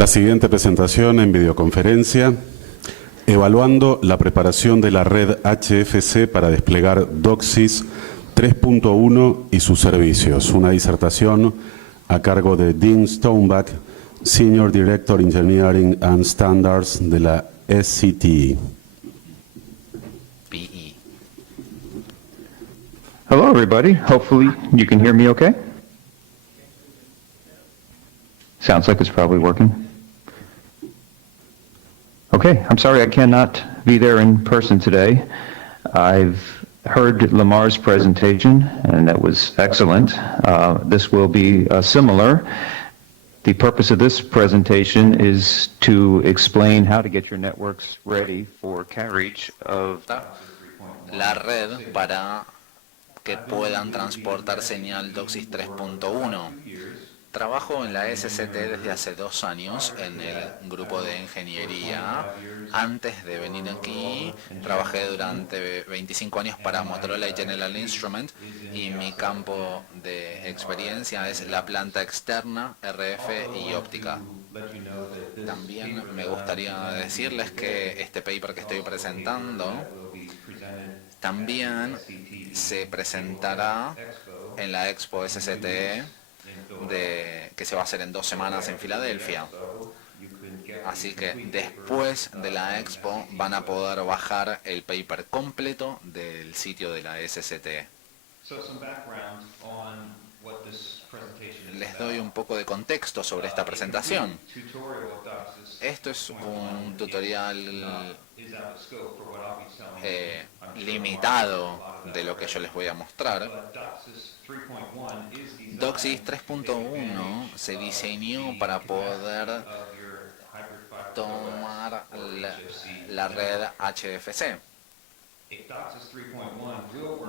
La siguiente presentación en videoconferencia, evaluando la preparación de la red HFC para desplegar DOCSIS 3.1 y sus servicios. Una disertación a cargo de Dean Stoneback, Senior Director Engineering and Standards de la SCTE. Hello, everybody. Hopefully you can hear me okay. Sounds like it's probably working. Okay, I'm sorry I cannot be there in person today. I've heard Lamar's presentation, and that was excellent. This will be similar. The purpose of this presentation is to explain how to get your networks ready for carriage of la red para que puedan transportar señal DOCSIS 3.1. Trabajo en la SCT desde hace 2 años en el grupo de ingeniería. Antes de venir aquí, trabajé durante 25 años para Motorola y General Instrument y mi campo de experiencia es la planta externa, RF y óptica. También me gustaría decirles que este paper que estoy presentando también se presentará en la Expo SCTE que se va a hacer en 2 semanas en Filadelfia. Así que después de la Expo van a poder bajar el paper completo del sitio de la SCTE. Les doy un poco de contexto sobre esta presentación. Esto es un tutorial limitado de lo que yo les voy a mostrar. DOCSIS 3.1 se diseñó para poder tomar la red HFC.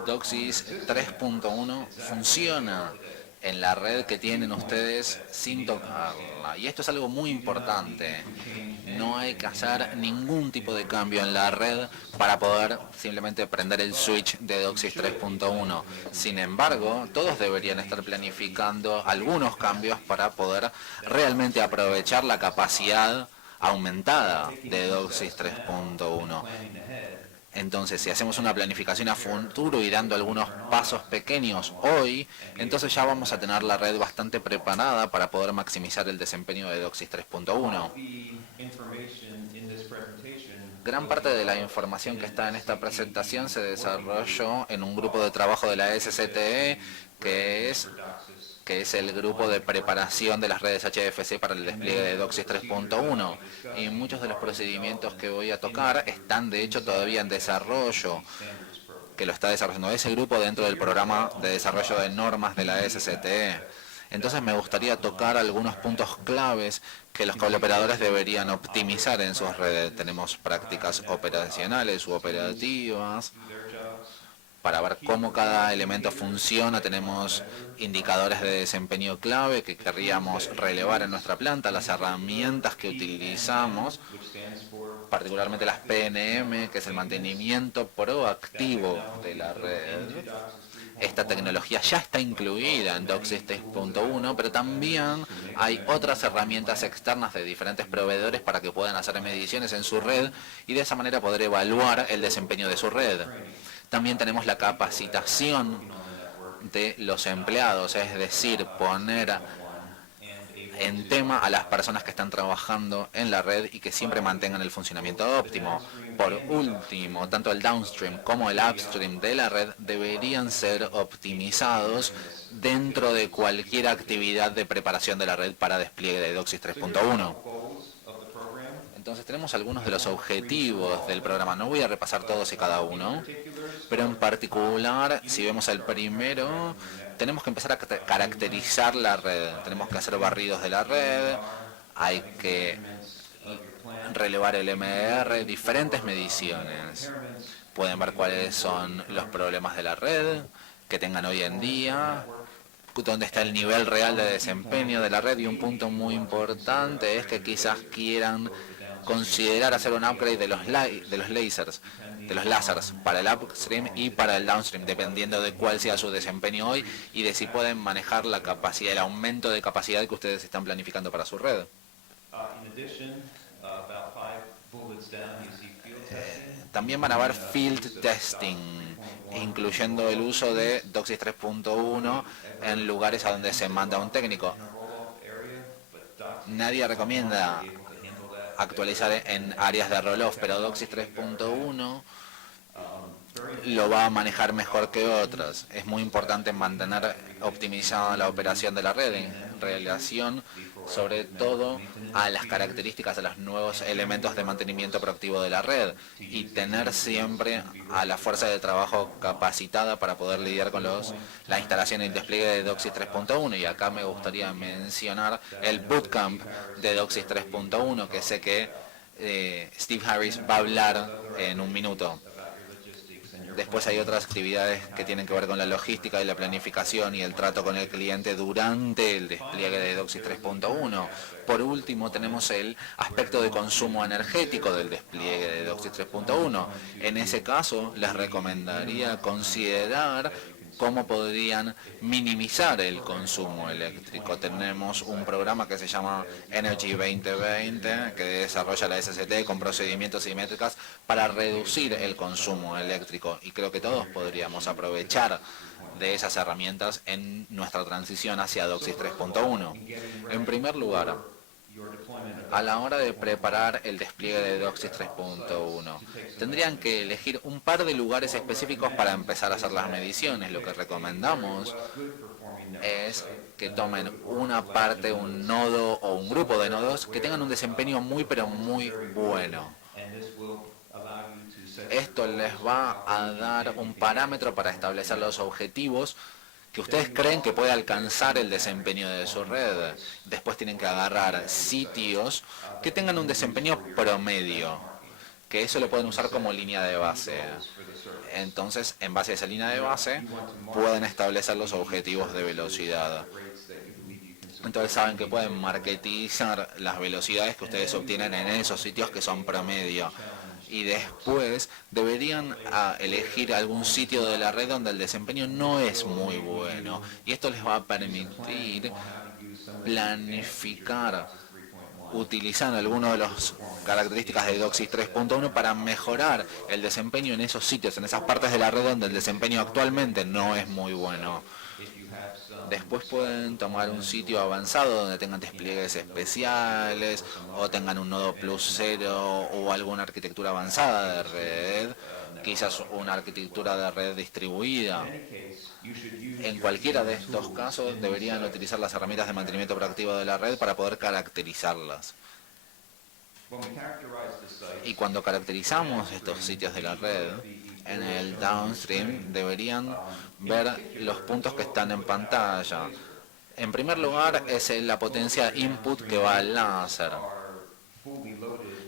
DOCSIS 3.1 funciona en la red que tienen ustedes sin tocarla. Y esto es algo muy importante. No hay que hacer ningún tipo de cambio en la red para poder simplemente prender el switch de DOCSIS 3.1. Sin embargo, todos deberían estar planificando algunos cambios para poder realmente aprovechar la capacidad aumentada de DOCSIS 3.1. Entonces, si hacemos una planificación a futuro y dando algunos pasos pequeños hoy, entonces ya vamos a tener la red bastante preparada para poder maximizar el desempeño de DOCSIS 3.1. Gran parte de la información que está en esta presentación se desarrolló en un grupo de trabajo de la SCTE, que es el grupo de preparación de las redes HFC para el despliegue de DOCSIS 3.1. Y muchos de los procedimientos que voy a tocar están de hecho todavía en desarrollo, que lo está desarrollando ese grupo dentro del programa de desarrollo de normas de la SCTE. Entonces me gustaría tocar algunos puntos claves que los cableoperadores deberían optimizar en sus redes. Tenemos prácticas operacionales u operativas para ver cómo cada elemento funciona. Tenemos indicadores de desempeño clave que querríamos relevar en nuestra planta, las herramientas que utilizamos, particularmente las PNM, que es el mantenimiento proactivo de la red. Esta tecnología ya está incluida en DOCSIS 3.1, pero también hay otras herramientas externas de diferentes proveedores para que puedan hacer mediciones en su red y de esa manera poder evaluar el desempeño de su red. También tenemos la capacitación de los empleados, es decir, poner en tema a las personas que están trabajando en la red y que siempre mantengan el funcionamiento óptimo. Por último, tanto el downstream como el upstream de la red deberían ser optimizados dentro de cualquier actividad de preparación de la red para despliegue de DOCSIS 3.1. Entonces tenemos algunos de los objetivos del programa. No voy a repasar todos y cada uno, pero en particular, si vemos el primero, tenemos que empezar a caracterizar la red. Tenemos que hacer barridos de la red, hay que relevar el MR, diferentes mediciones. Pueden ver cuáles son los problemas de la red que tengan hoy en día, dónde está el nivel real de desempeño de la red, y un punto muy importante es que quizás quieran considerar hacer un upgrade de los lasers para el upstream y para el downstream, dependiendo de cuál sea su desempeño hoy y de si pueden manejar la capacidad, el aumento de capacidad que ustedes están planificando para su red. También van a haber field testing, incluyendo el uso de DOCSIS 3.1 en lugares a donde se manda un técnico. Nadie recomienda actualizar en áreas de roll-off, pero DOCSIS 3.1 lo va a manejar mejor que otras. Es muy importante mantener optimizada la operación de la red en relación sobre todo a las características de los nuevos elementos de mantenimiento proactivo de la red y tener siempre a la fuerza de trabajo capacitada para poder lidiar con la instalación y el despliegue de DOCSIS 3.1. Y acá me gustaría mencionar el bootcamp de DOCSIS 3.1, que sé que Steve Harris va a hablar en un minuto. Después hay otras actividades que tienen que ver con la logística y la planificación y el trato con el cliente durante el despliegue de DOCSIS 3.1. Por último, tenemos el aspecto de consumo energético del despliegue de DOCSIS 3.1. En ese caso, les recomendaría considerar cómo podrían minimizar el consumo eléctrico. Tenemos un programa que se llama Energy 2020 que desarrolla la SCT con procedimientos y métricas para reducir el consumo eléctrico y creo que todos podríamos aprovechar de esas herramientas en nuestra transición hacia DOCSIS 3.1. En primer lugar, a la hora de preparar el despliegue de DOCSIS 3.1, tendrían que elegir un par de lugares específicos para empezar a hacer las mediciones. Lo que recomendamos es que tomen una parte, un nodo o un grupo de nodos que tengan un desempeño muy pero muy bueno. Esto les va a dar un parámetro para establecer los objetivos que ustedes creen que puede alcanzar el desempeño de su red. Después tienen que agarrar sitios que tengan un desempeño promedio, que eso lo pueden usar como línea de base. Entonces, en base a esa línea de base, pueden establecer los objetivos de velocidad. Entonces saben que pueden marketizar las velocidades que ustedes obtienen en esos sitios que son promedio. Y después deberían elegir algún sitio de la red donde el desempeño no es muy bueno. Y esto les va a permitir planificar utilizando algunas de las características de DOCSIS 3.1 para mejorar el desempeño en esos sitios, en esas partes de la red donde el desempeño actualmente no es muy bueno. Después pueden tomar un sitio avanzado donde tengan despliegues especiales o tengan un nodo plus 0 o alguna arquitectura avanzada de red, quizás una arquitectura de red distribuida. En cualquiera de estos casos deberían utilizar las herramientas de mantenimiento proactivo de la red para poder caracterizarlas. Y cuando caracterizamos estos sitios de la red, en el downstream deberían ver los puntos que están en pantalla. En primer lugar es la potencia input que va al láser.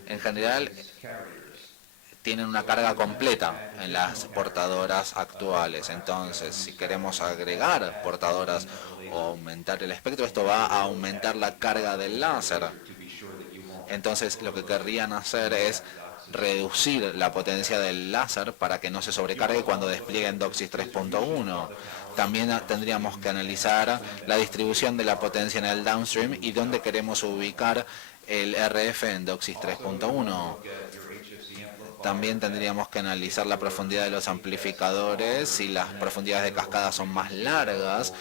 En general tienen una carga completa en las portadoras actuales. Entonces, si queremos agregar portadoras o aumentar el espectro, esto va a aumentar la carga del láser. Entonces, lo que querrían hacer es reducir la potencia del láser para que no se sobrecargue cuando desplieguen DOCSIS 3.1. También tendríamos que analizar la distribución de la potencia en el downstream y dónde queremos ubicar el RF en DOCSIS 3.1. También tendríamos que analizar la profundidad de los amplificadores. Si las profundidades de cascada son más largas,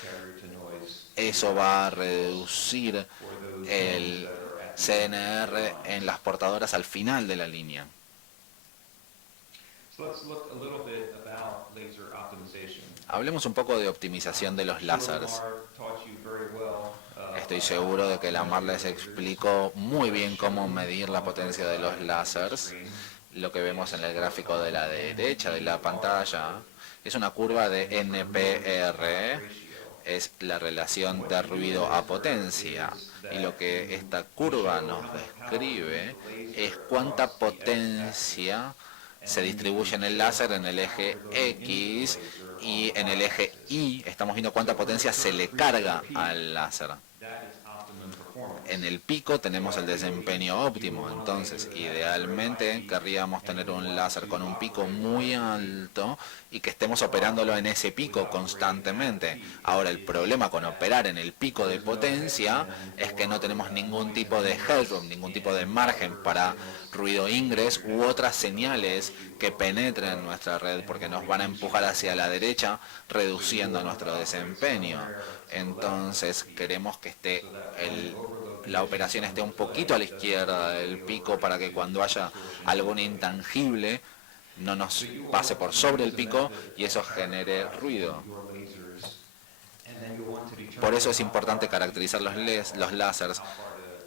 eso va a reducir el CNR en las portadoras al final de la línea. Hablemos un poco de optimización de los láseres. Estoy seguro de que Lamar les explicó muy bien cómo medir la potencia de los láseres. Lo que vemos en el gráfico de la derecha de la pantalla es una curva de NPR, es la relación de ruido a potencia. Y lo que esta curva nos describe es cuánta potencia se distribuye en el láser en el eje X y en el eje Y estamos viendo cuánta potencia se le carga al láser. en el pico tenemos el desempeño óptimo. Entonces, idealmente querríamos tener un láser con un pico muy alto y que estemos operándolo en ese pico constantemente. Ahora, el problema con operar en el pico de potencia es que no tenemos ningún tipo de headroom, ningún tipo de margen para ruido ingress u otras señales que penetren en nuestra red, porque nos van a empujar hacia la derecha, reduciendo nuestro desempeño. Entonces queremos que la operación esté un poquito a la izquierda del pico para que cuando haya algún intangible no nos pase por sobre el pico y eso genere ruido. Por eso es importante caracterizar los láseres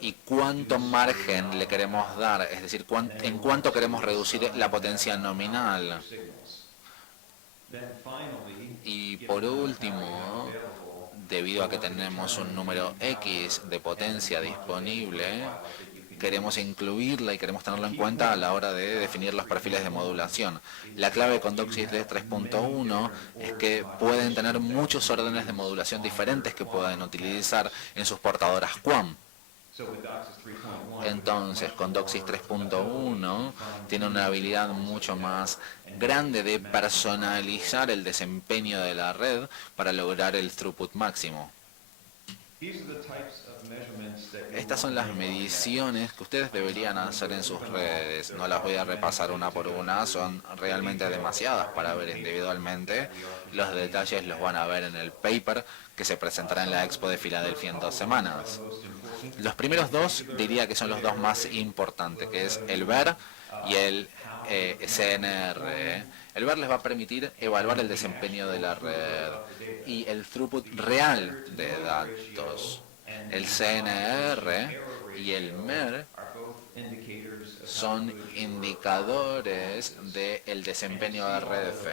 y cuánto margen le queremos dar, es decir, en cuánto queremos reducir la potencia nominal. Y por último, debido a que tenemos un número X de potencia disponible, queremos incluirla y queremos tenerlo en cuenta a la hora de definir los perfiles de modulación. La clave con DOCSIS 3.1 es que pueden tener muchos órdenes de modulación diferentes que pueden utilizar en sus portadoras QAM. Entonces, con DOCSIS 3.1 tiene una habilidad mucho más grande de personalizar el desempeño de la red para lograr el throughput máximo. Estas son las mediciones que ustedes deberían hacer en sus redes. No las voy a repasar una por una, son realmente demasiadas para ver individualmente. Los detalles los van a ver en el paper que se presentará en la Expo de Filadelfia en 2 semanas. Los primeros dos diría que son los dos más importantes, que es el VER y el CNR. El VER les va a permitir evaluar el desempeño de la red y el throughput real de datos. El CNR y el MER son indicadores del desempeño de RF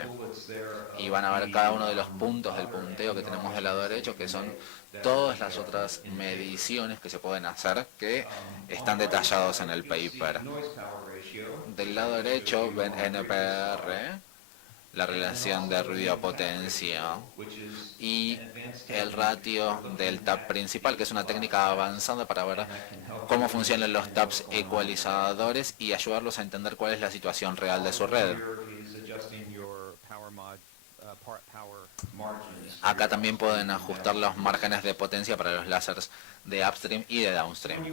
y van a ver cada uno de los puntos del punteo que tenemos del lado derecho, que son todas las otras mediciones que se pueden hacer que están detallados en el paper. Del lado derecho ven NPR, la relación de ruido a potencia, y el ratio del tap principal, que es una técnica avanzada para ver cómo funcionan los taps ecualizadores y ayudarlos a entender cuál es la situación real de su red. Acá también pueden ajustar los márgenes de potencia para los láseres de upstream y de downstream.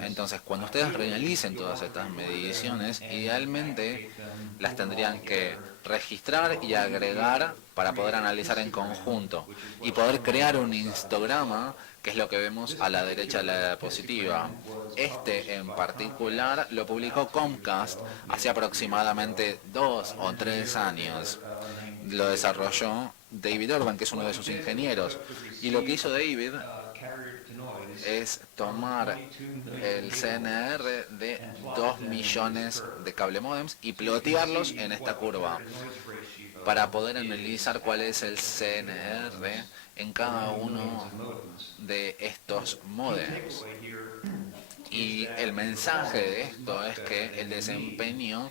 Entonces, cuando ustedes realicen todas estas mediciones, idealmente las tendrían que registrar y agregar para poder analizar en conjunto y poder crear un histograma, que es lo que vemos a la derecha de la diapositiva. Este en particular lo publicó Comcast hace aproximadamente 2 o 3 años. Lo desarrolló David Urban, que es uno de sus ingenieros. Y lo que hizo David es tomar el CNR de 2 millones de cable modems y plotearlos en esta curva para poder analizar cuál es el CNR en cada uno de estos modems. Y el mensaje de esto es que el desempeño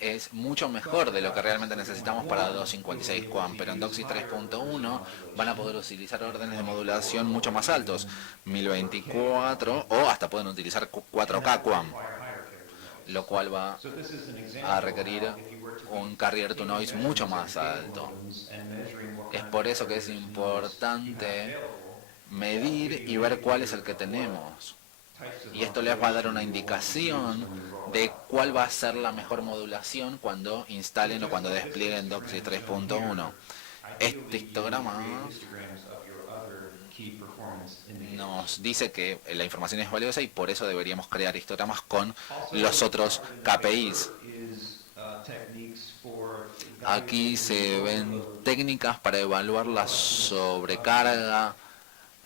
es mucho mejor de lo que realmente necesitamos para 256 QAM, pero en DOCSIS 3.1 van a poder utilizar órdenes de modulación mucho más altos, 1024 o hasta pueden utilizar 4K QAM, lo cual va a requerir un carrier to noise mucho más alto. Es por eso que es importante medir y ver cuál es el que tenemos. Y esto les va a dar una indicación de cuál va a ser la mejor modulación cuando instalen o cuando desplieguen DOCSIS 3.1. Este histograma nos dice que la información es valiosa y por eso deberíamos crear histogramas con los otros KPIs. Aquí se ven técnicas para evaluar la sobrecarga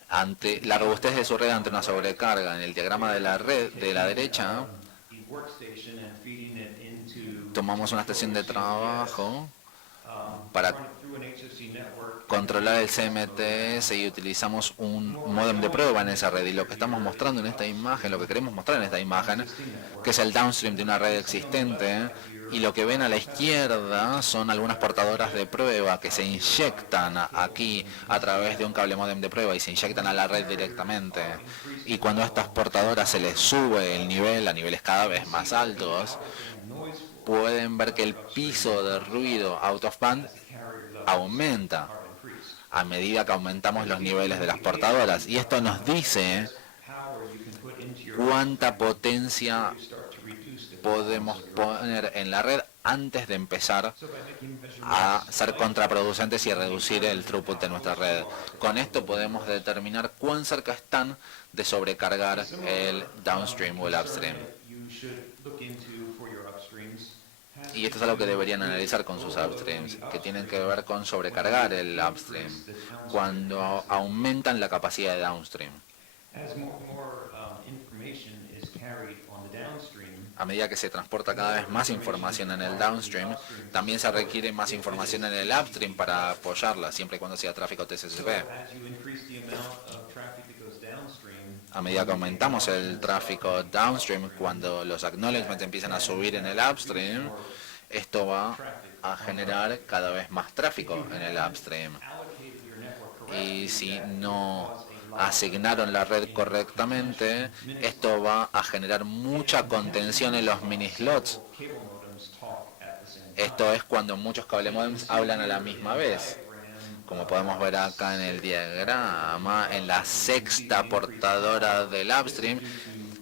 ante la robustez de su red ante una sobrecarga. En el diagrama de la red de la derecha tomamos una estación de trabajo para controlar el CMTS y utilizamos un módem de prueba en esa red. Y lo que estamos mostrando en esta imagen, lo que queremos mostrar en esta imagen, que es el downstream de una red existente, y lo que ven a la izquierda son algunas portadoras de prueba que se inyectan aquí a través de un cable módem de prueba y se inyectan a la red directamente. Y cuando a estas portadoras se les sube el nivel a niveles cada vez más altos, pueden ver que el piso de ruido out of band aumenta a medida que aumentamos los niveles de las portadoras. Y esto nos dice cuánta potencia podemos poner en la red antes de empezar a ser contraproducentes y reducir el throughput de nuestra red. Con esto podemos determinar cuán cerca están de sobrecargar el downstream o el upstream. Y esto es algo que deberían analizar con sus upstreams, que tienen que ver con sobrecargar el upstream cuando aumentan la capacidad de downstream. A medida que se transporta cada vez más información en el downstream, también se requiere más información en el upstream para apoyarla, siempre y cuando sea tráfico TCP. A medida que aumentamos el tráfico downstream, cuando los acknowledgements empiezan a subir en el upstream, esto va a generar cada vez más tráfico en el upstream. Y si no asignaron la red correctamente, esto va a generar mucha contención en los mini slots. Esto es cuando muchos cable modems hablan a la misma vez. Como podemos ver acá en el diagrama, en la sexta portadora del upstream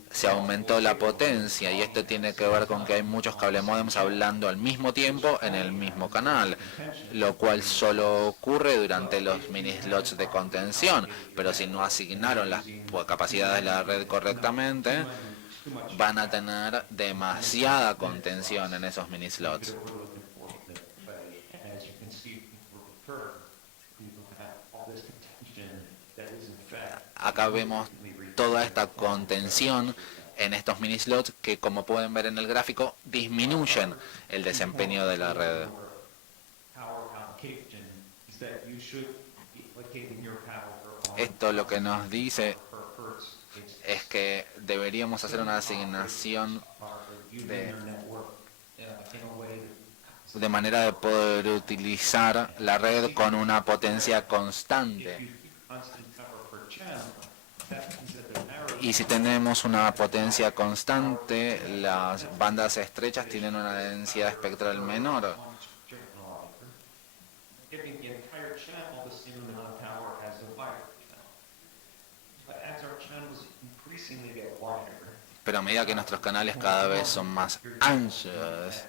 se aumentó la potencia, y esto tiene que ver con que hay muchos cable modems hablando al mismo tiempo en el mismo canal, lo cual solo ocurre durante los mini slots de contención, pero si no asignaron las capacidades de la red correctamente, van a tener demasiada contención en esos mini slots. Acá vemos toda esta contención en estos mini slots que, como pueden ver en el gráfico, disminuyen el desempeño de la red. Esto lo que nos dice es que deberíamos hacer una asignación de manera de poder utilizar la red con una potencia constante. Y si tenemos una potencia constante, las bandas estrechas tienen una densidad espectral menor. Pero a medida que nuestros canales cada vez son más anchos,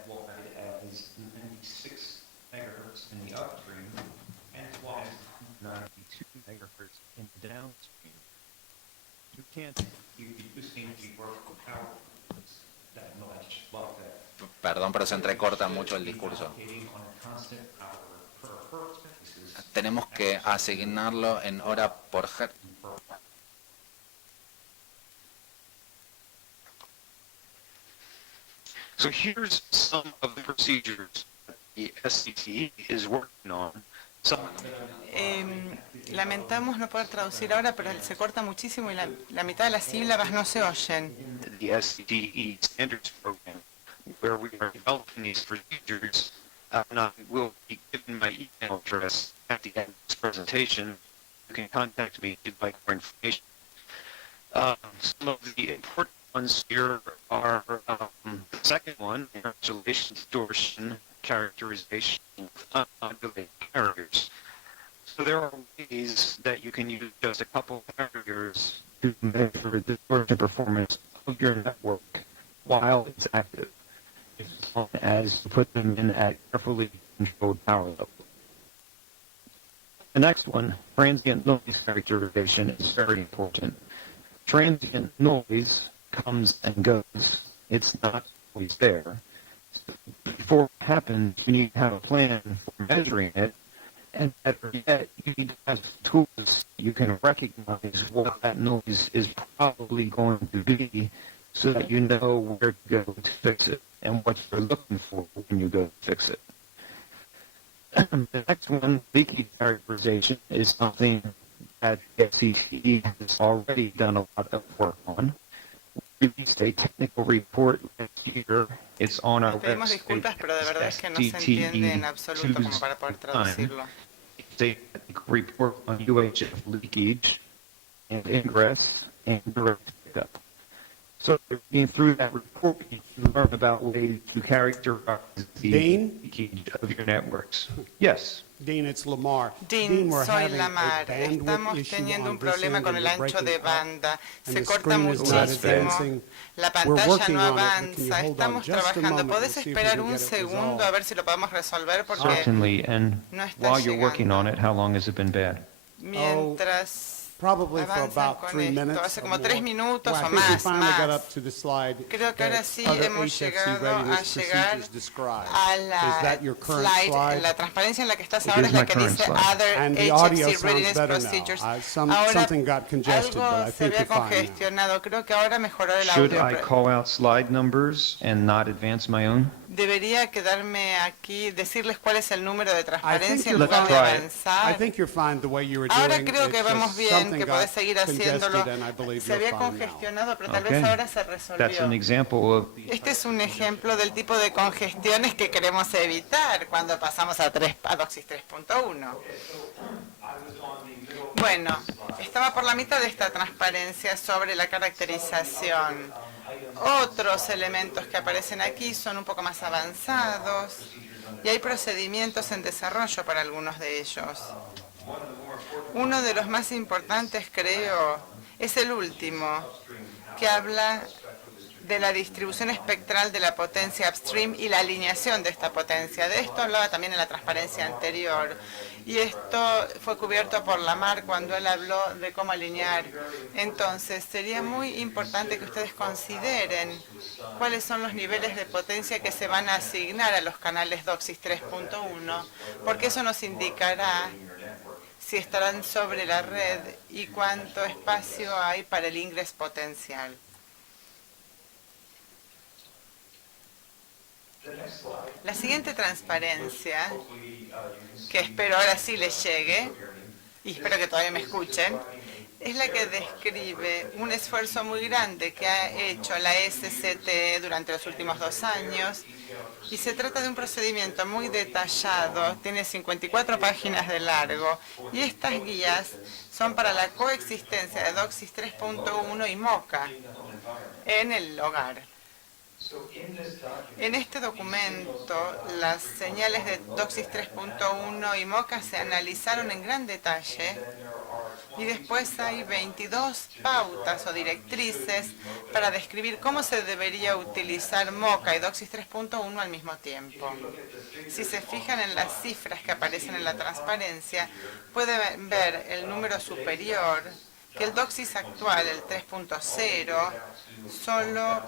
perdón, pero se entrecorta mucho el discurso. Tenemos que asignarlo en hora por hertz. So here's some of the procedures the SCTE is working on. Lamentamos no poder traducir ahora, pero se corta muchísimo y la mitad de las sílabas no se oyen. The SCTE standards program, where we are developing these procedures, and I will be giving my email address at the end of this presentation. You can contact me if you'd like more information. Some of the important ones here are the second one, isolation, distortion, characterization of unmodulated carriers. So there are ways that you can use just a couple of carriers to measure the distortion performance of your network while it's active, as long as you put them in at carefully controlled power levels. The next one, transient noise characterization, is very important. Transient noise comes and goes. It's not always there. So before it happens, you need to have a plan for measuring it, and better yet, you need to have tools you can recognize what that noise is probably going to be, so that you know where to go to fix it and what you're looking for when you go to fix it. The next one, leaky characterization, is something that the FCC has already done a lot of work on. We released a technical report last year. It's on our Les pedimos website. disculpas, pero de verdad es que no se entiende en absoluto como para poder traducirlo. It's a technical report on UHF leakage and ingress and direct pickup. So reading through that report, you can learn about ways to characterize the Dean? leakage of your networks. Yes. Dean, it's Lamar. Dean, we're soy having a Lamar. bandwidth Estamos issue teniendo on un this problema end con and el we're ancho de breaking up, banda. and Se the corta screen is not muchísimo. advancing. La We're pantalla working no on it, but can you avanza. hold on Estamos just a trabajando. moment? ¿Podés We'll see if we esperar can un get it segundo resolved. a ver si lo podemos resolver? Porque Certainly. And no está while you're working llegando. on it, how long has it been bad? mientras Probably for avanzan about con 3 esto, minutes. hace or como more. 3 minutos Well, I o think we más, finally got más. up to the slide Creo que ahora that sí other hemos HFC llegado readiness a llegar procedures describe. a Is la that your current slide, slide? en la transparencia en la que estás It ahora is es la my que current dice slide. Other And the audio HFC sounds Readiness better Procedures. now. Ahora Something got congested, but I algo se think había you're fine now. congestionado. Creo que ahora mejoró el Should audio. I call out slide numbers and not advance my own? Debería quedarme aquí, decirles cuál es el número de I think transparencia en you're lugar de Let's try it. avanzar. I think you're fine the way you were Ahora doing. creo que It's vamos just bien, something que got podés seguir haciéndolo. congested, and I believe Se you're había fine now. congestionado, pero tal Okay. vez ahora se That's an resolvió. example of Este es un ejemplo del tipo de congestiones que queremos evitar cuando pasamos a DOCSIS 3.1. Bueno, estaba por la mitad de esta transparencia sobre la caracterización. Otros elementos que aparecen aquí son un poco más avanzados y hay procedimientos en desarrollo para algunos de ellos. Uno de los más importantes, creo, es el último, que habla de la distribución espectral de la potencia upstream y la alineación de esta potencia. De esto hablaba también en la transparencia anterior. Y esto fue cubierto por Lamar cuando él habló de cómo alinear. Entonces, sería muy importante que ustedes consideren cuáles son los niveles de potencia que se van a asignar a los canales DOCSIS 3.1, porque eso nos indicará si estarán sobre la red y cuánto espacio hay para el ingreso potencial. La siguiente transparencia, que espero ahora sí les llegue, y espero que todavía me escuchen, es la que describe un esfuerzo muy grande que ha hecho la SCTE durante los últimos 2 años, y se trata de un procedimiento muy detallado, tiene 54 páginas de largo, y estas guías son para la coexistencia de DOCSIS 3.1 y MoCA en el hogar. En este documento, las señales de DOCSIS 3.1 y MoCA se analizaron en gran detalle y después hay 22 pautas o directrices para describir cómo se debería utilizar MoCA y DOCSIS 3.1 al mismo tiempo. Si se fijan en las cifras que aparecen en la transparencia, pueden ver el número superior, que el DOCSIS actual, el 3.0, solo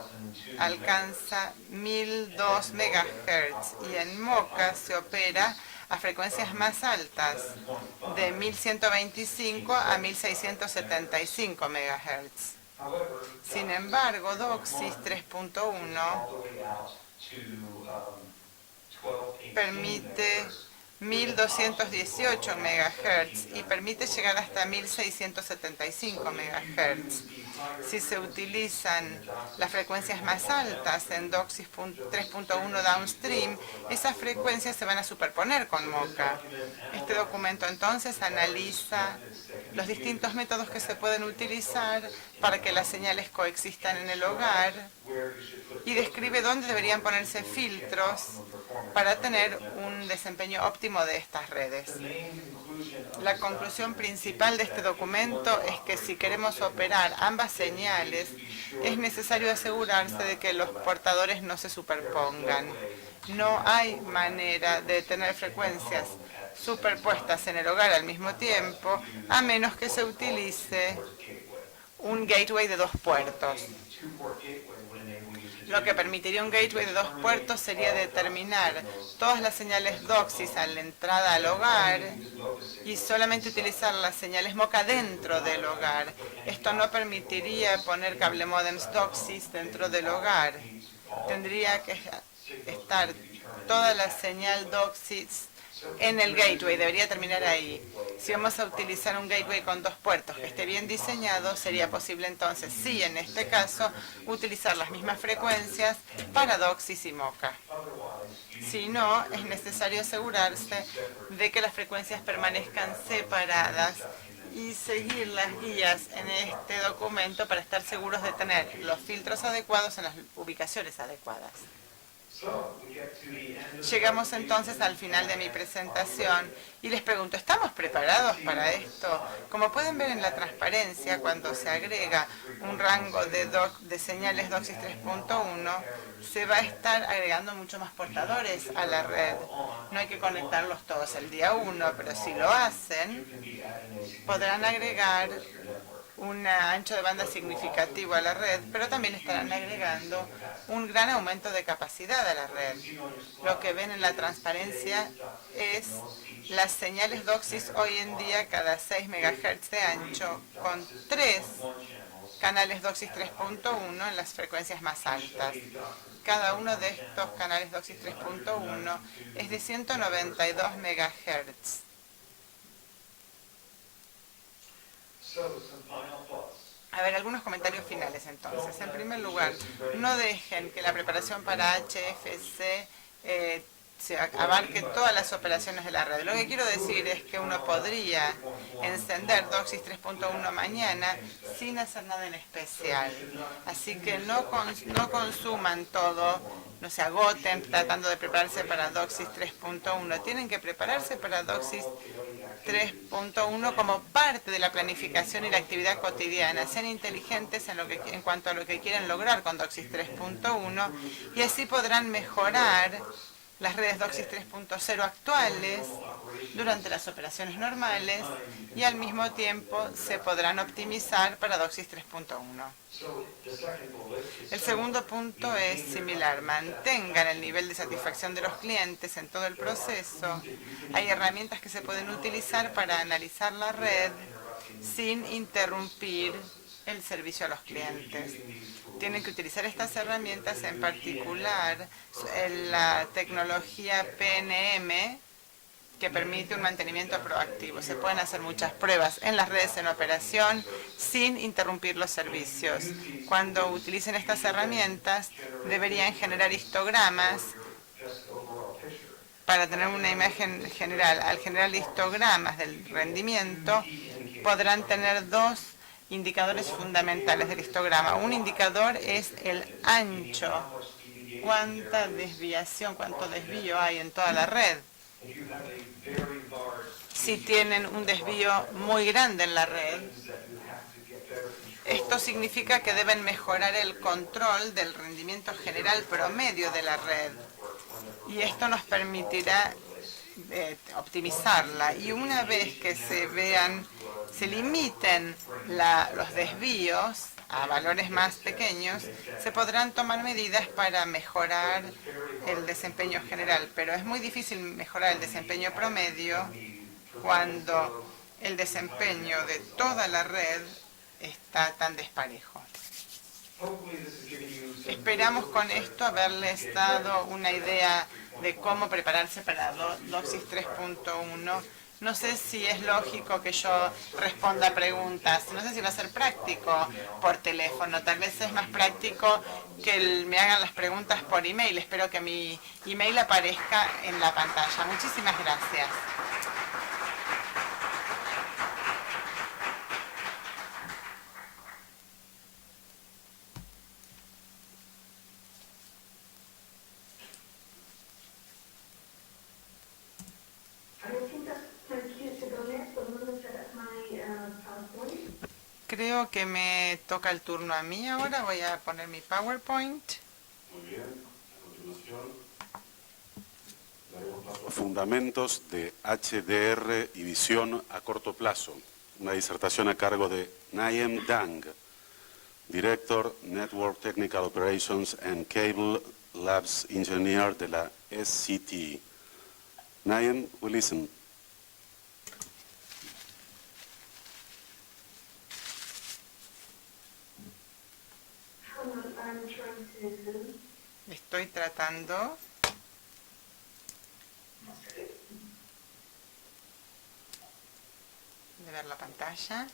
alcanza 1002 MHz y en MoCA se opera a frecuencias más altas, de 1125 a 1675 MHz. Sin embargo, DOCSIS 3.1 permite 1218 MHz y permite llegar hasta 1675 MHz. Si se utilizan las frecuencias más altas en DOCSIS 3.1 downstream, esas frecuencias se van a superponer con MoCA. Este documento entonces analiza los distintos métodos que se pueden utilizar para que las señales coexistan en el hogar y describe dónde deberían ponerse filtros para tener un desempeño óptimo de estas redes. La conclusión principal de este documento es que si queremos operar ambas señales, es necesario asegurarse de que los portadores no se superpongan. No hay manera de tener frecuencias superpuestas en el hogar al mismo tiempo, a menos que se utilice un gateway de 2 puertos. Lo que permitiría un gateway de 2 puertos sería determinar todas las señales DOCSIS a la entrada al hogar y solamente utilizar las señales MoCA dentro del hogar. Esto no permitiría poner cable modems DOCSIS dentro del hogar. Tendría que estar toda la señal DOCSIS en el gateway, debería terminar ahí. Si vamos a utilizar un gateway con 2 puertos que esté bien diseñado, sería posible entonces, sí, en este caso, utilizar las mismas frecuencias para DOCSIS y MoCA. Si no, es necesario asegurarse de que las frecuencias permanezcan separadas y seguir las guías en este documento para estar seguros de tener los filtros adecuados en las ubicaciones adecuadas. Llegamos entonces al final de mi presentación y les pregunto, ¿estamos preparados para esto? Como pueden ver en la transparencia, cuando se agrega un rango de señales DOCSIS 3.1, se va a estar agregando mucho más portadores a la red. No hay que conectarlos todos el día 1, pero si lo hacen, podrán agregar un ancho de banda significativo a la red, pero también estarán agregando un gran aumento de capacidad a la red. Lo que ven en la transparencia es las señales DOCSIS hoy en día cada 6 MHz de ancho, con 3 canales DOCSIS 3.1 en las frecuencias más altas. Cada uno de estos canales DOCSIS 3.1 es de 192 MHz. A ver, algunos comentarios finales entonces. En primer lugar, no dejen que la preparación para HFC se abarque todas las operaciones de la red. Lo que quiero decir es que uno podría encender DOCSIS 3.1 mañana sin hacer nada en especial. Así que no consuman todo, no se agoten tratando de prepararse para DOCSIS 3.1. Tienen que prepararse para DOCSIS 3.1 como parte de la planificación y la actividad cotidiana. Sean inteligentes en cuanto a lo que quieren lograr con DOCSIS 3.1 y así podrán mejorar las redes DOCSIS 3.0 actuales durante las operaciones normales y al mismo tiempo se podrán optimizar para DOCSIS 3.1. El segundo punto es similar. Mantengan el nivel de satisfacción de los clientes en todo el proceso. Hay herramientas que se pueden utilizar para analizar la red sin interrumpir el servicio a los clientes. Tienen que utilizar estas herramientas, en particular la tecnología PNM, que permite un mantenimiento proactivo. Se pueden hacer muchas pruebas en las redes en operación sin interrumpir los servicios. Cuando utilicen estas herramientas, deberían generar histogramas para tener una imagen general. Al generar histogramas del rendimiento, podrán tener 2 indicadores fundamentales del histograma. Un indicador es el ancho, cuánta desviación, cuánto desvío hay en toda la red. Si tienen un desvío muy grande en la red, esto significa que deben mejorar el control del rendimiento general promedio de la red. Y esto nos permitirá optimizarla. Y una vez que se limiten los desvíos a valores más pequeños, se podrán tomar medidas para mejorar el desempeño general, pero es muy difícil mejorar el desempeño promedio cuando el desempeño de toda la red está tan desparejo. Esperamos con esto haberles dado una idea de cómo prepararse para DOCSIS 3.1. No sé si es lógico que yo responda a preguntas, no sé si va a ser práctico por teléfono, tal vez es más práctico que me hagan las preguntas por email. Espero que mi email aparezca en la pantalla. Muchísimas gracias. Creo que me toca el turno a mí ahora. Voy a poner mi PowerPoint. Muy bien. A continuación, daremos paso a fundamentos de HDR y visión a corto plazo. Una disertación a cargo de Nayem Dang, Director Network Technical Operations and Cable Labs Engineer de la SCT. Nayem, we listen. Estoy tratando de ver la pantalla.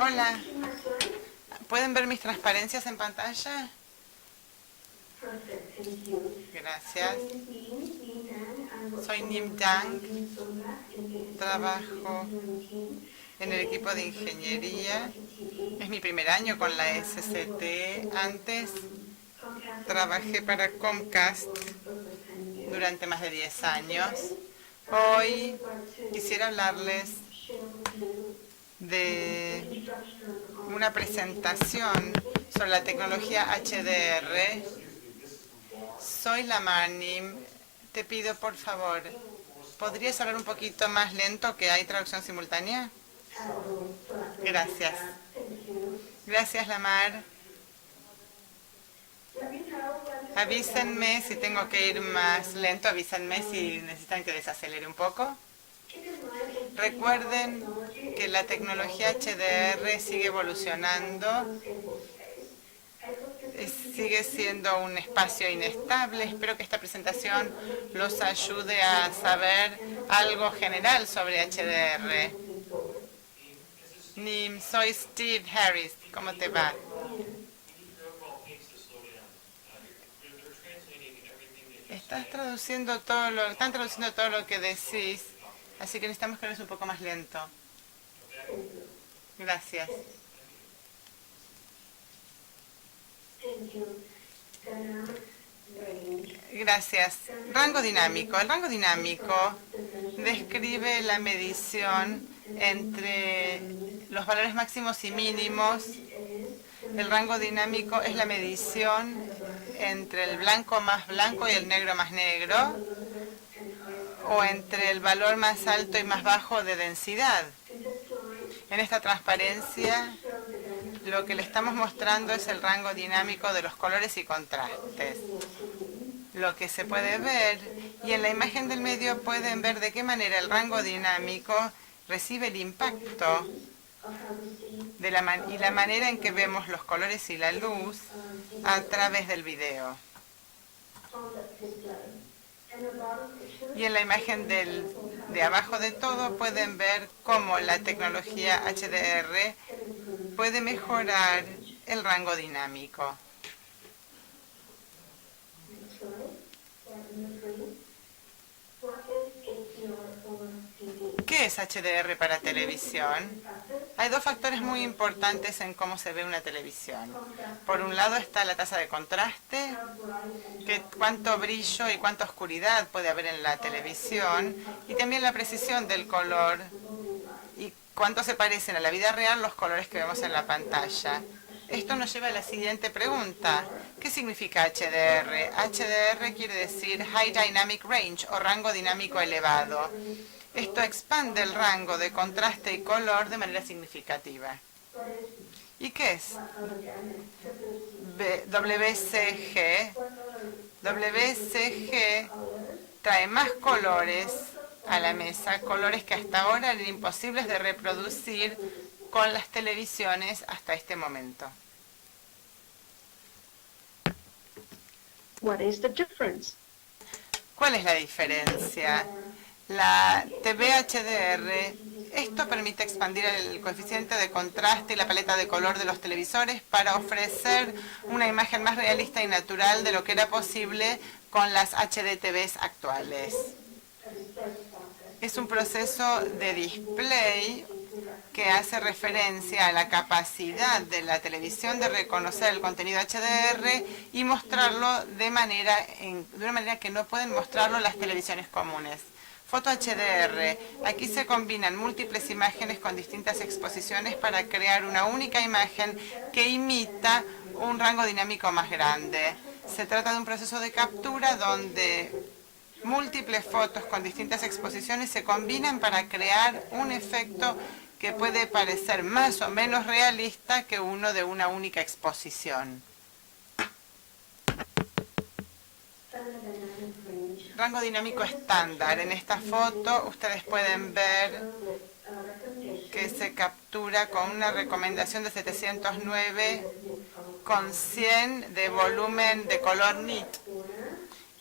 Hola. ¿Pueden ver mis transparencias en pantalla? Gracias. Soy Nim Dang. Trabajo en el equipo de ingeniería. Es mi primer año con la SCT. Antes trabajé para Comcast durante más de 10 años. Hoy quisiera hablarles de una presentación sobre la tecnología HDR. Soy Lamar Nim. Te pido, por favor, ¿podrías hablar un poquito más lento, que hay traducción simultánea? Gracias. Gracias, Lamar. Avísenme si tengo que ir más lento, avísenme si necesitan que desacelere un poco. Recuerden que la tecnología HDR sigue evolucionando, sigue siendo un espacio inestable. Espero que esta presentación los ayude a saber algo general sobre HDR. Nim, soy Steve Harris. ¿Cómo te va? Están traduciendo todo lo que decís, así que necesitamos que hables un poco más lento. Gracias. Gracias. Rango dinámico. El rango dinámico describe la medición entre los valores máximos y mínimos. El rango dinámico es la medición entre el blanco más blanco y el negro más negro, o entre el valor más alto y más bajo de densidad. En esta transparencia, lo que le estamos mostrando es el rango dinámico de los colores y contrastes. Lo que se puede ver, y en la imagen del medio pueden ver de qué manera el rango dinámico recibe el impacto y la manera en que vemos los colores y la luz a través del video. Y en la imagen de abajo de todo pueden ver cómo la tecnología HDR puede mejorar el rango dinámico. ¿Qué es HDR para televisión? Hay dos factores muy importantes en cómo se ve una televisión. Por un lado está la tasa de contraste, que cuánto brillo y cuánta oscuridad puede haber en la televisión, y también la precisión del color y cuánto se parecen a la vida real los colores que vemos en la pantalla. Esto nos lleva a la siguiente pregunta. ¿Qué significa HDR? HDR quiere decir High Dynamic Range, o rango dinámico elevado. Esto expande el rango de contraste y color de manera significativa. ¿Y qué es WCG? WCG trae más colores a la mesa, colores que hasta ahora eran imposibles de reproducir con las televisiones hasta este momento. What is the difference? ¿Cuál es la diferencia? La TV HDR, esto permite expandir el coeficiente de contraste y la paleta de color de los televisores para ofrecer una imagen más realista y natural de lo que era posible con las HDTVs actuales. Es un proceso de display que hace referencia a la capacidad de la televisión de reconocer el contenido HDR y mostrarlo de una manera que no pueden mostrarlo las televisiones comunes. Foto HDR. Aquí se combinan múltiples imágenes con distintas exposiciones para crear una única imagen que imita un rango dinámico más grande. Se trata de un proceso de captura donde múltiples fotos con distintas exposiciones se combinan para crear un efecto que puede parecer más o menos realista que uno de una única exposición. Rango dinámico estándar. En esta foto ustedes pueden ver que se captura con una recomendación de 709 con 100 de volumen de color nit.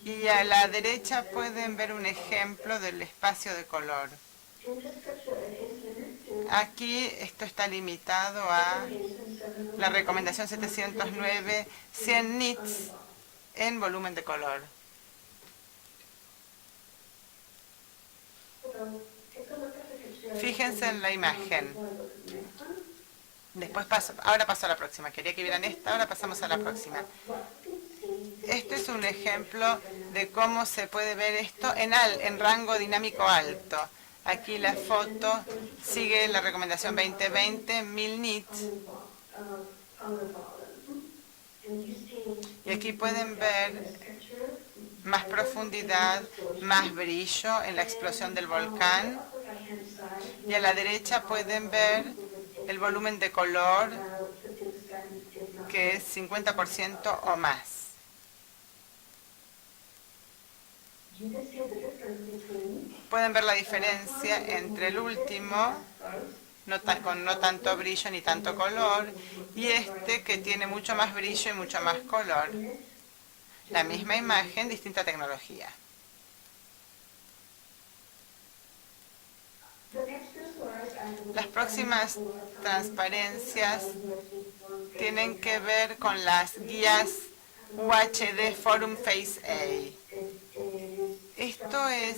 Y a la derecha pueden ver un ejemplo del espacio de color. Aquí esto está limitado a la recomendación 709, 100 nits en volumen de color. Fíjense en la imagen. Ahora paso a la próxima. Quería que vieran esta, ahora pasamos a la próxima. Este es un ejemplo de cómo se puede ver esto en rango dinámico alto. Aquí la foto sigue la recomendación 2020, 1000 nits. Y aquí pueden ver más profundidad, más brillo en la explosión del volcán. Y a la derecha pueden ver el volumen de color, que es 50% o más. Pueden ver la diferencia entre el último, con no tanto brillo ni tanto color, y este que tiene mucho más brillo y mucho más color. La misma imagen, distinta tecnología. Las próximas transparencias tienen que ver con las guías UHD Forum Phase A. Esto es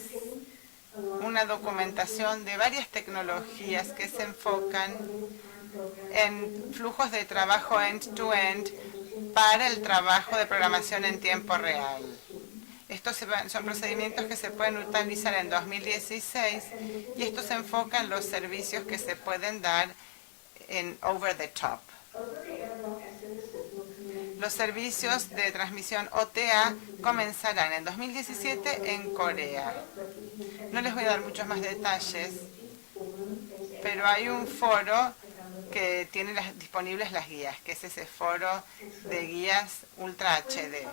una documentación de varias tecnologías que se enfocan en flujos de trabajo end-to-end para el trabajo de programación en tiempo real. Estos son procedimientos que se pueden utilizar en 2016 y esto se enfoca en los servicios que se pueden dar en over the top. Los servicios de transmisión OTA comenzarán en 2017 en Corea. No les voy a dar muchos más detalles, pero hay un foro que tiene disponibles las guías, que es ese foro de guías Ultra HD.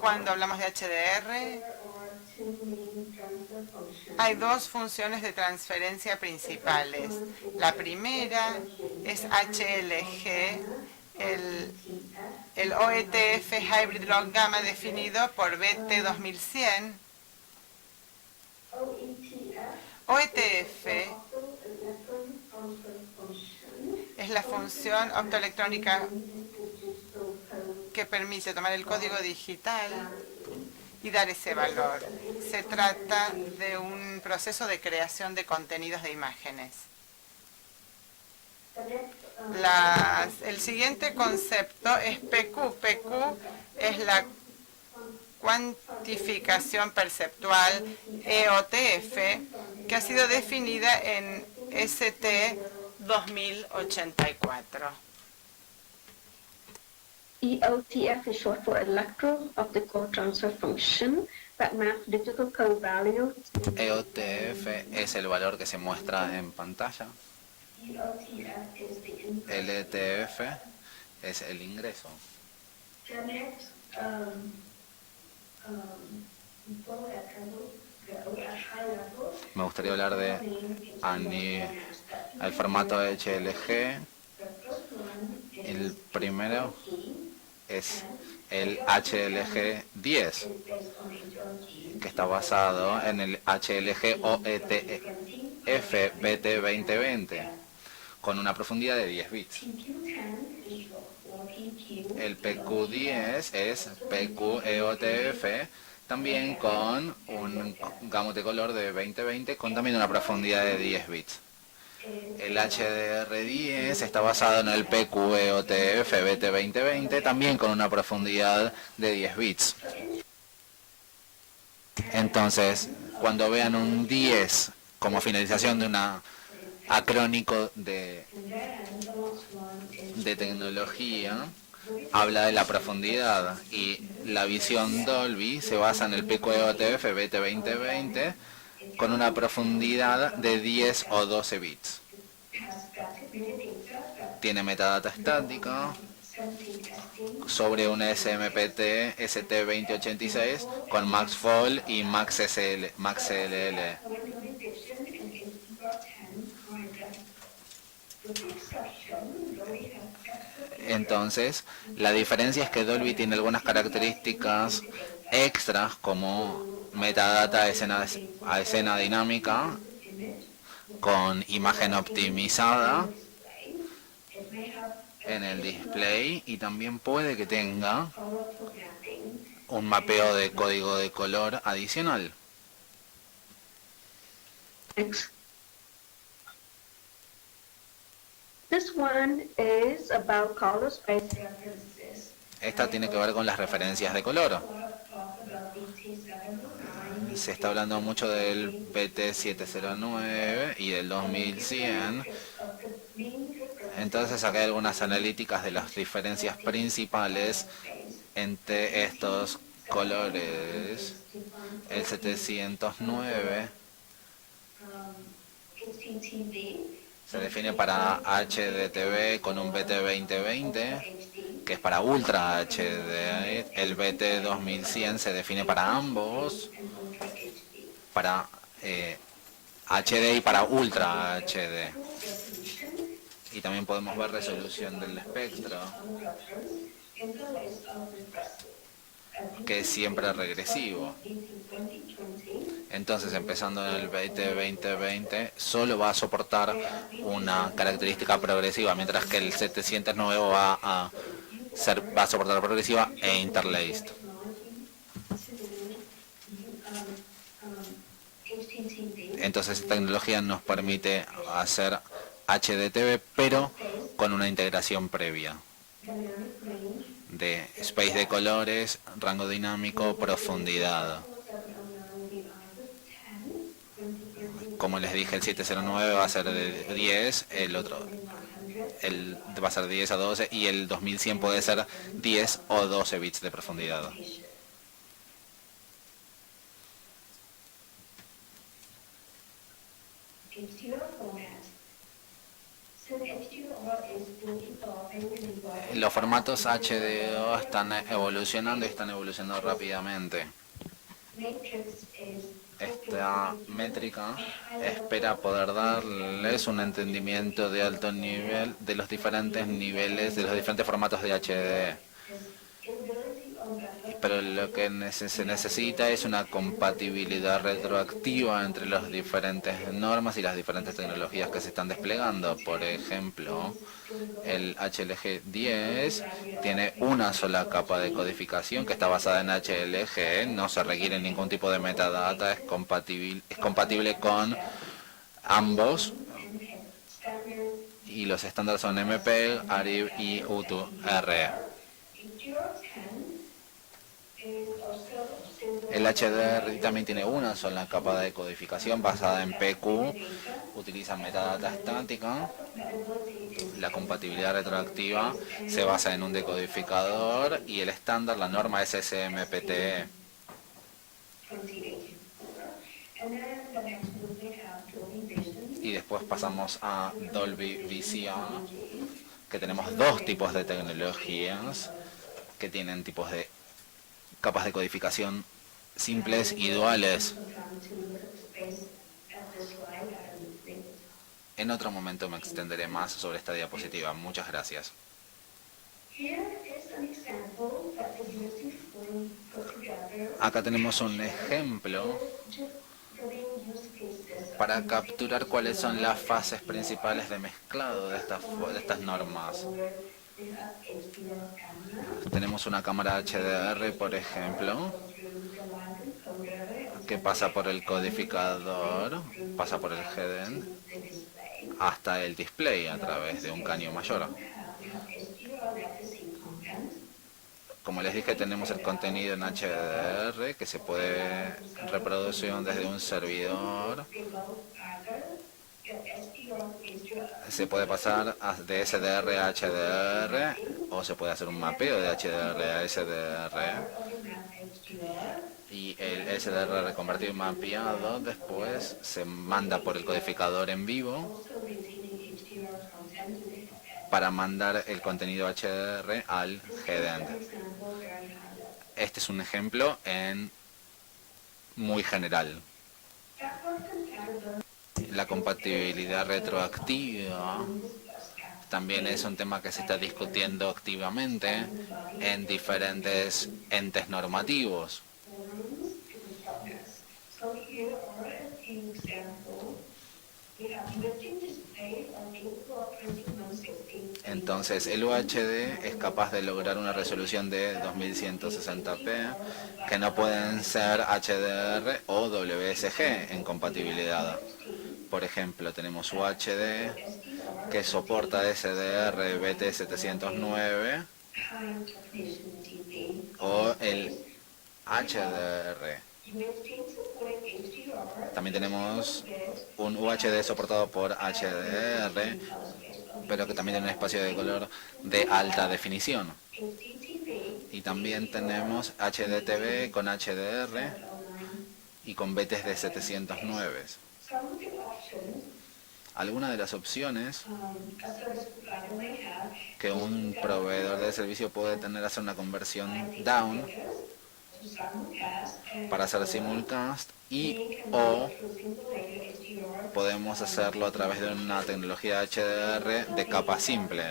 Cuando hablamos de HDR, hay dos funciones de transferencia principales. La primera es HLG, el OETF Hybrid Log Gamma definido por BT 2100. OETF es la función optoelectrónica que permite tomar el código digital y dar ese valor. Se trata de un proceso de creación de contenidos de imágenes. El siguiente concepto es PQ. PQ es la cuantificación perceptual EOTF, que ha sido definida en ST 2084. EOTF is short for Electro Optical Transfer Function that maps digital code value. EOTF es el valor que se muestra en pantalla. LTF es el ingreso. Me gustaría hablar de el formato HLG. El primero es el HLG 10, que está basado en el HLG OETF BT 2020, con una profundidad de 10 bits. El PQ10 es PQ EOTF, también con un gamut de color de 2020, con también una profundidad de 10 bits. El HDR10 está basado en el PQ-EOTF BT 2020, también con una profundidad de 10 bits. Entonces, cuando vean un 10 como finalización de un acrónico de tecnología, habla de la profundidad, y la visión Dolby se basa en el PQ-EOTF BT 2020, con una profundidad de 10 o 12 bits. Tiene metadata estática sobre un SMPT ST2086 con MaxFall y MaxLL. Entonces, la diferencia es que Dolby tiene algunas características extras como metadata a escena dinámica con imagen optimizada en el display, y también puede que tenga un mapeo de código de color adicional. Next. This one is about color space references. Esta tiene que ver con las referencias de color. Se está hablando mucho del BT709 y del 2100. Entonces acá hay algunas analíticas de las diferencias principales entre estos colores. El 709 se define para HDTV con un BT2020, que es para Ultra HD. El BT2100 se define para ambos, para HD y para Ultra HD. Y también podemos ver resolución del espectro, que es siempre regresivo. Entonces, empezando en el BT2020, solo va a soportar una característica progresiva, mientras que el 709 va a soportar progresiva e interlaced. Entonces, esta tecnología nos permite hacer HDTV, pero con una integración previa de space de colores, rango dinámico, profundidad. Como les dije, el 709 va a ser de 10, el otro va a ser de 10 a 12, y el 2100 puede ser 10 o 12 bits de profundidad. Los formatos HDO están evolucionando y están evolucionando rápidamente. Esta métrica espera poder darles un entendimiento de alto nivel de los diferentes niveles, de los diferentes formatos de HD. Pero lo que se necesita es una compatibilidad retroactiva entre las diferentes normas y las diferentes tecnologías que se están desplegando. Por ejemplo, el HLG10 tiene una sola capa de codificación que está basada en HLG, no se requiere ningún tipo de metadata, es compatible con ambos, y los estándares son MPEG, ARIB y U2R. El HDR también tiene una sola capa de codificación basada en PQ, utiliza metadata estática. La compatibilidad retroactiva se basa en un decodificador, y el estándar, la norma, es SMPTE. Y después pasamos a Dolby Vision, que tenemos dos tipos de tecnologías que tienen tipos de capas de codificación simples y duales. En otro momento me extenderé más sobre esta diapositiva. Muchas gracias. Acá tenemos un ejemplo para capturar cuáles son las fases principales de mezclado de estas normas. Tenemos una cámara HDR, por ejemplo, que pasa por el codificador, pasa por el headend, hasta el display a través de un caño mayor. Como les dije, tenemos el contenido en HDR que se puede reproducir desde un servidor. Se puede pasar de SDR a HDR, o se puede hacer un mapeo de HDR a SDR. Y el SDR reconvertido y mapeado después se manda por el codificador en vivo para mandar el contenido HDR al headend. Este es un ejemplo muy general. La compatibilidad retroactiva también es un tema que se está discutiendo activamente en diferentes entes normativos. Entonces, el UHD es capaz de lograr una resolución de 2160p que no pueden ser HDR o WSG en compatibilidad. Por ejemplo, tenemos UHD que soporta SDR BT709 o el HDR. También tenemos un UHD soportado por HDR, pero que también tiene un espacio de color de alta definición. Y también tenemos HDTV con HDR y con BTs de 709. Algunas de las opciones que un proveedor de servicio puede tener hacer una conversión down para hacer simulcast y o podemos hacerlo a través de una tecnología HDR de capa simple.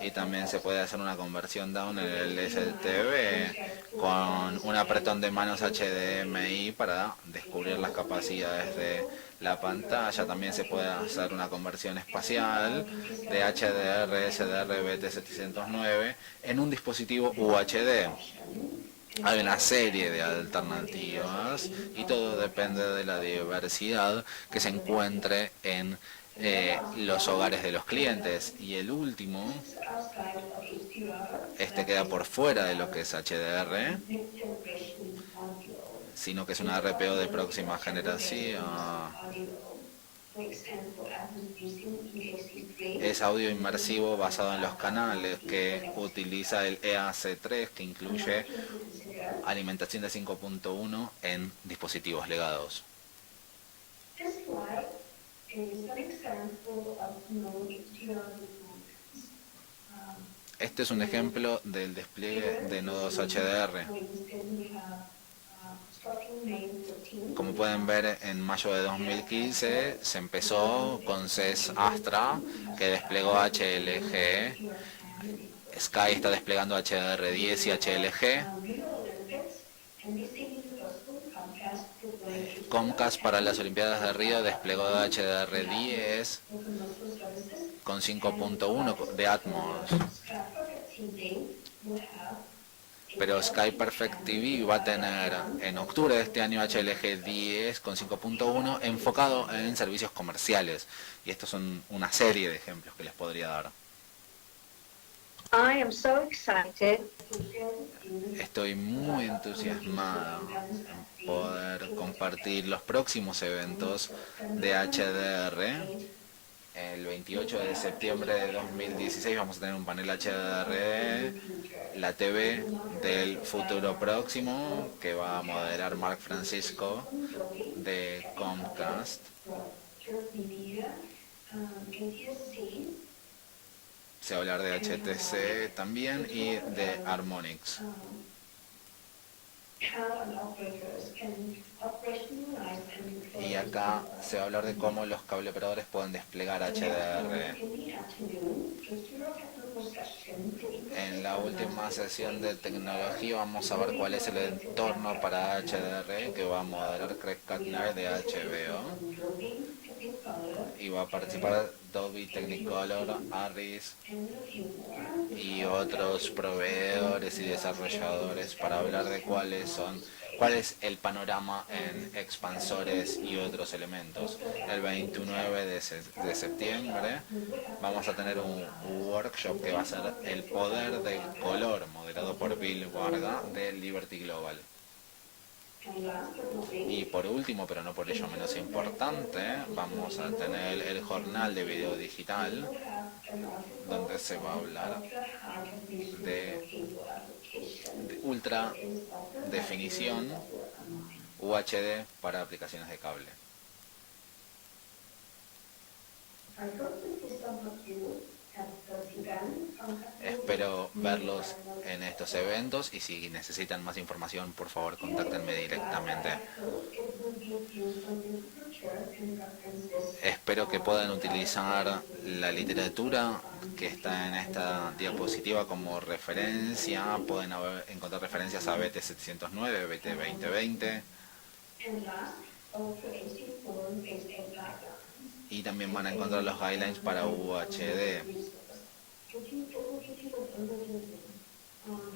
Y también se puede hacer una conversión down en el STV con un apretón de manos HDMI para descubrir las capacidades de la pantalla. También se puede hacer una conversión espacial de HDR, SDR, BT709 en un dispositivo UHD. Hay una serie de alternativas y todo depende de la diversidad que se encuentre en los hogares de los clientes. Y el último, este queda por fuera de lo que es HDR, sino que es una RPO de próxima generación. Es audio inmersivo basado en los canales, que utiliza el EAC3, que incluye alimentación de 5.1 en dispositivos legados. Este es un ejemplo del despliegue de nodos HDR. Como pueden ver, en mayo de 2015 se empezó con CES Astra, que desplegó HLG. Sky está desplegando HDR10 y HLG. Comcast para las Olimpiadas de Río desplegó HDR10 con 5.1 de Atmos. Pero Sky Perfect TV va a tener en octubre de este año HLG 10 con 5.1 enfocado en servicios comerciales. Y estos son una serie de ejemplos que les podría dar. I am so excited. Estoy muy entusiasmado en poder compartir los próximos eventos de HDR. El 28 de septiembre de 2016 vamos a tener un panel HDR, la TV del futuro próximo, que va a moderar Mark Francisco de Comcast. Se va a hablar de HTC también y de Harmonix. Y acá se va a hablar de cómo los cable operadores pueden desplegar HDR. En la última sesión de tecnología vamos a ver cuál es el entorno para HDR que va a moderar Craig Kuttner de HBO. Y va a participar Dolby Technicolor, Harris y otros proveedores y desarrolladores para hablar de cuál es el panorama en expansores y otros elementos. El 29 de septiembre vamos a tener un workshop que va a ser el poder del color, moderado por Bill Varga de Liberty Global. Y por último, pero no por ello menos importante, vamos a tener el jornal de video digital, donde se va a hablar de ultra definición UHD para aplicaciones de cable. Espero verlos en estos eventos y si necesitan más información, por favor, contáctenme directamente. Espero que puedan utilizar la literatura que está en esta diapositiva como referencia. Pueden encontrar referencias a BT709, BT2020. Y también van a encontrar los guidelines para UHD.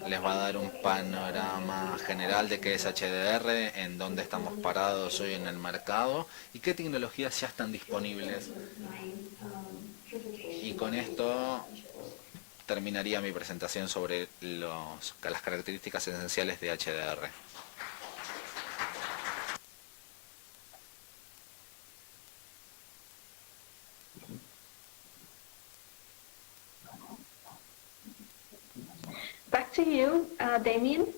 les va a dar un panorama general de qué es HDR, en dónde estamos parados hoy en el mercado y qué tecnologías ya están disponibles. Y con esto terminaría mi presentación sobre las características esenciales de HDR. Back to you, Damien.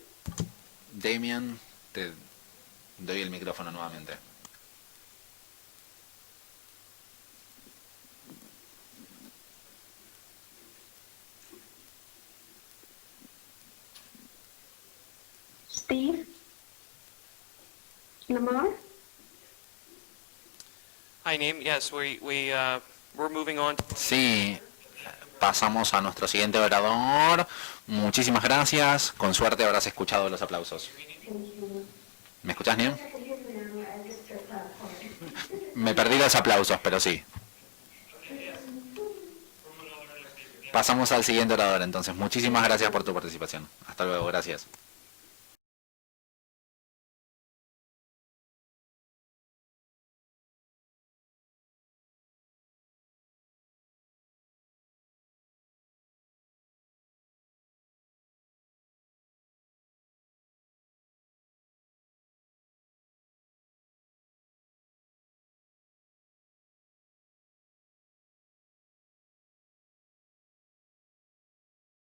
Damien, te doy el micrófono nuevamente. Steve? Lamar? Hi, Naeem. Yes, we're moving on. Sí, pasamos a nuestro siguiente orador. Muchísimas gracias. Con suerte habrás escuchado los aplausos. ¿Me escuchás, Niem? Me perdí los aplausos, pero sí. Pasamos al siguiente orador, entonces. Muchísimas gracias por tu participación. Hasta luego, gracias.